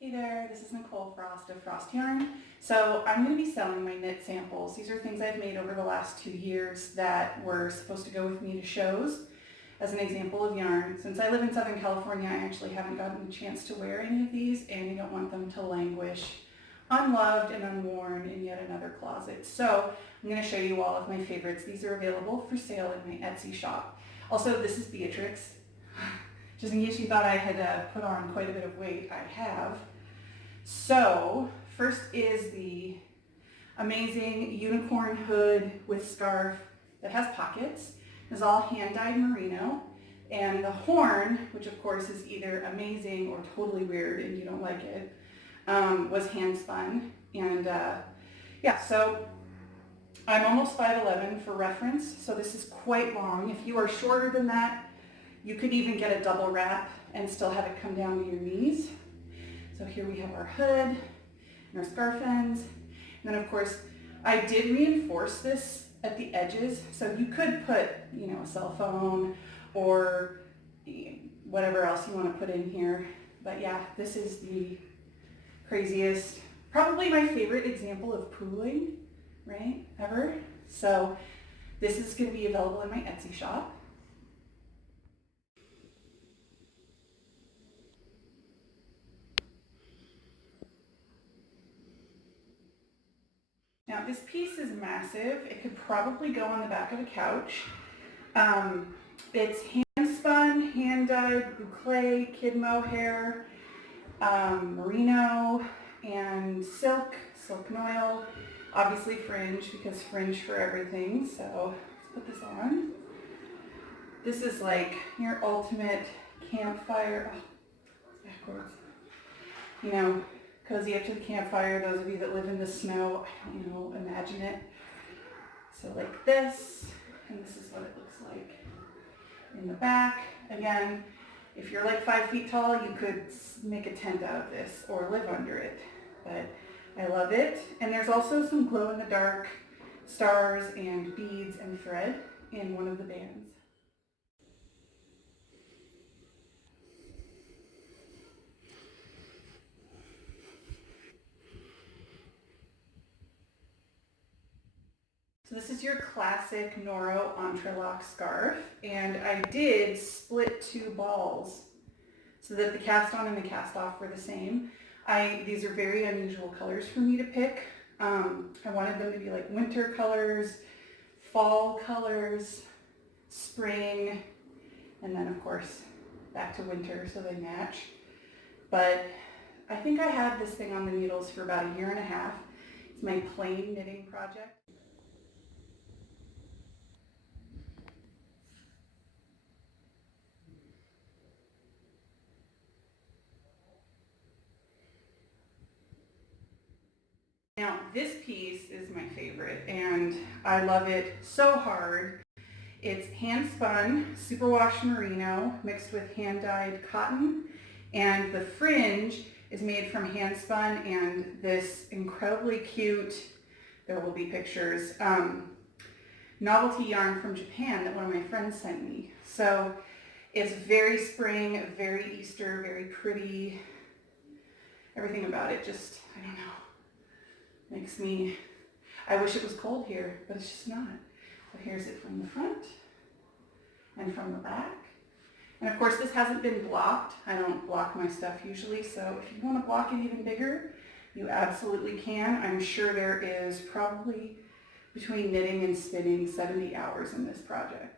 Hey there, this is Nic Frost of Frost Yarn. So I'm going to be selling my knit samples. These are things I've made over the last 2 years that were supposed to go with me to shows as an example of yarn. Since I live in Southern California, I actually haven't gotten a chance to wear any of these, and I don't want them to languish unloved and unworn in yet another closet. So I'm going to show you all of my favorites. These are available for sale in my Etsy shop. Also, this is Beatrix. Just in case you thought I had put on quite a bit of weight, I have. So first is the amazing unicorn hood with scarf that has pockets. It's all hand-dyed merino. And the horn, which of course is either amazing or totally weird and you don't like it, was hand spun. And yeah, so I'm almost 5'11" for reference, so this is quite long. If you are shorter than that, you could even get a double wrap and still have it come down to your knees. So here we have our hood and our scarf ends. And then of course, I did reinforce this at the edges. So you could put, a cell phone or whatever else you want to put in here. But yeah, this is the craziest, probably my favorite example of pooling, right, ever. So this is going to be available in my Etsy shop. Now this piece is massive. It could probably go on the back of a couch. It's hand spun, hand dyed, boucle, kid mohair, merino, and silk noil. Obviously fringe, because fringe for everything. So let's put this on. This is like your ultimate campfire. Oh, it's backwards. Cozy up to the campfire. Those of you that live in the snow, I don't know, imagine it. So like this, and this is what it looks like in the back. Again, if you're like 5 feet tall, you could make a tent out of this or live under it. But I love it. And there's also some glow-in-the-dark stars and beads and thread in one of the bands. So this is your classic Noro entrelac scarf, and I did split 2 balls so that the cast on and the cast off were the same. These are very unusual colors for me to pick. I wanted them to be like winter colors, fall colors, spring, and then of course back to winter so they match. But I think I had this thing on the needles for about 1.5 years. It's my plain knitting project. Now this piece is my favorite and I love it so hard. It's hand spun, superwash merino mixed with hand dyed cotton, and the fringe is made from hand spun and this incredibly cute, there will be pictures, novelty yarn from Japan that one of my friends sent me. So it's very spring, very Easter, very pretty. Everything about it just, I don't know. Makes me, I wish it was cold here, but it's just not. So here's it from the front and from the back. And of course this hasn't been blocked. I don't block my stuff usually, so if you want to block it even bigger, you absolutely can. I'm sure there is probably between knitting and spinning 70 hours in this project.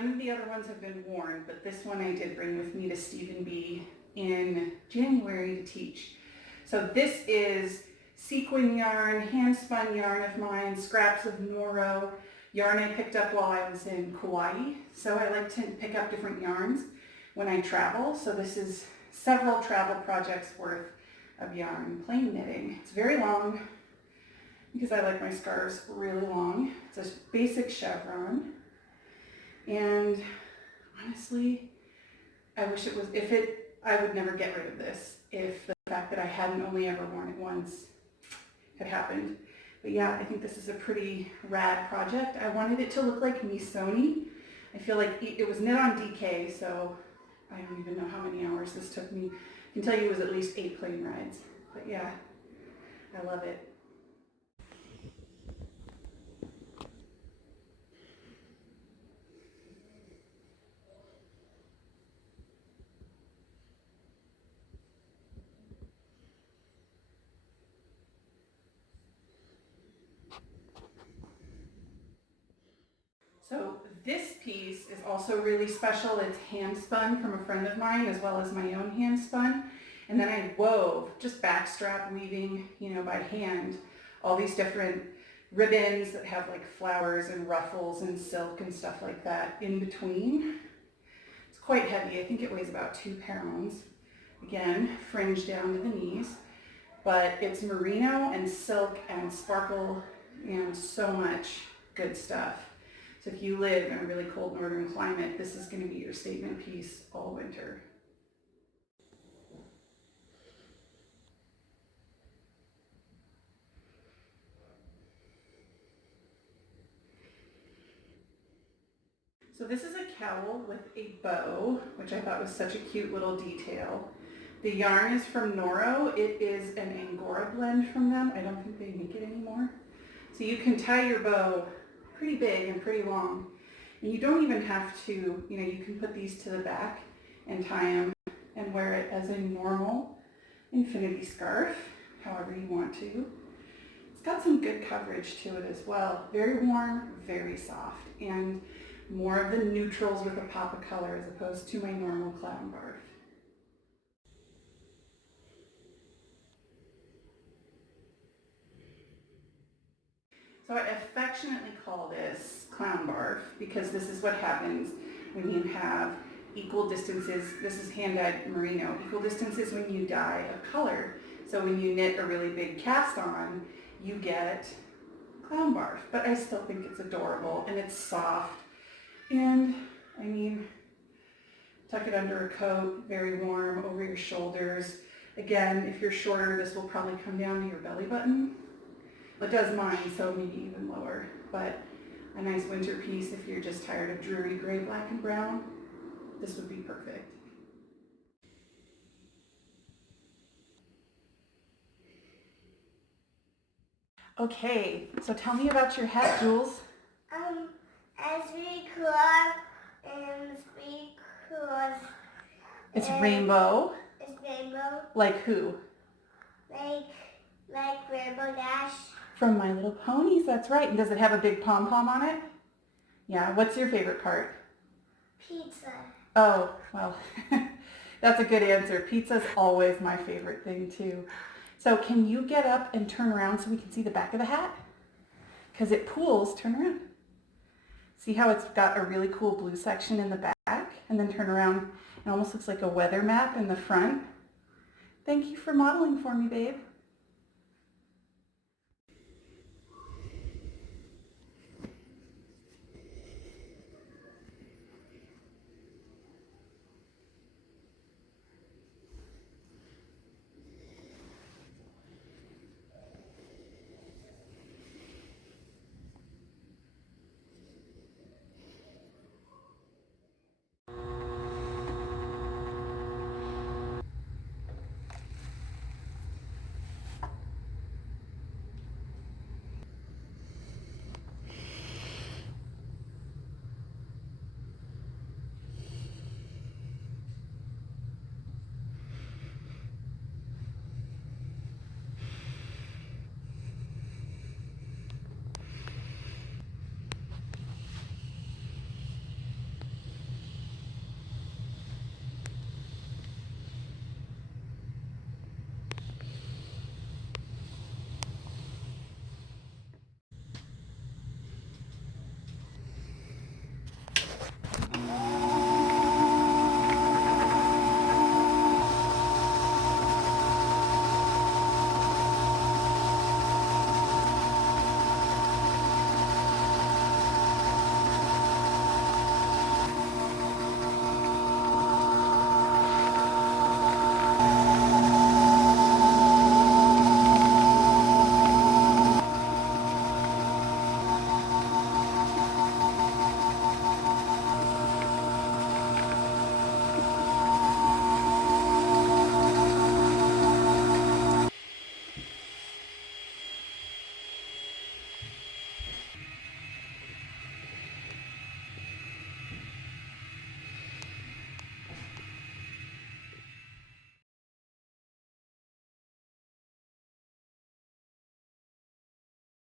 None of the other ones have been worn, but this one I did bring with me to Stephen B in January to teach. So this is sequin yarn, hand spun yarn of mine, scraps of Noro, yarn I picked up while I was in Kauai. So I like to pick up different yarns when I travel. So this is several travel projects worth of yarn, plain knitting. It's very long because I like my scarves really long. It's a basic chevron. And honestly, I wish it was, I would never get rid of this if the fact that I hadn't only ever worn it once had happened. But yeah, I think this is a pretty rad project. I wanted it to look like sewn. I feel like it was knit on DK, so I don't even know how many hours this took me. I can tell you it was at least 8 plane rides. But yeah, I love it. So this piece is also really special. It's hand spun from a friend of mine as well as my own hand spun. And then I wove, just backstrap weaving, by hand, all these different ribbons that have like flowers and ruffles and silk and stuff like that in between. It's quite heavy. I think it weighs about 2 pounds. Again, fringe down to the knees. But it's merino and silk and sparkle and so much good stuff. So if you live in a really cold northern climate, this is going to be your statement piece all winter. So this is a cowl with a bow, which I thought was such a cute little detail. The yarn is from Noro. It is an Angora blend from them. I don't think they make it anymore. So you can tie your bow pretty big and pretty long. And you don't even have to, you can put these to the back and tie them and wear it as a normal infinity scarf, however you want to. It's got some good coverage to it as well. Very warm, very soft, and more of the neutrals with a pop of color as opposed to my normal clown barf. So I affectionately call this clown barf because this is what happens when you have equal distances. This is hand-dyed merino. Equal distances when you dye a color. So when you knit a really big cast on, you get clown barf. But I still think it's adorable and it's soft. And tuck it under a coat, very warm, over your shoulders. Again, if you're shorter, this will probably come down to your belly button. It does mine, so maybe even lower, but a nice winter piece if you're just tired of dreary gray, black, and brown, this would be perfect. Okay, so tell me about your hat, Jules. It's really cool, and it's really cool. It's rainbow. It's rainbow. Like who? Like Rainbow Dash. From My Little Ponies, that's right. And does it have a big pom-pom on it? Yeah, what's your favorite part? Pizza. Oh, well, that's a good answer. Pizza's always my favorite thing too. So can you get up and turn around so we can see the back of the hat? Because it pools, turn around. See how it's got a really cool blue section in the back? And then turn around, it almost looks like a weather map in the front. Thank you for modeling for me, babe.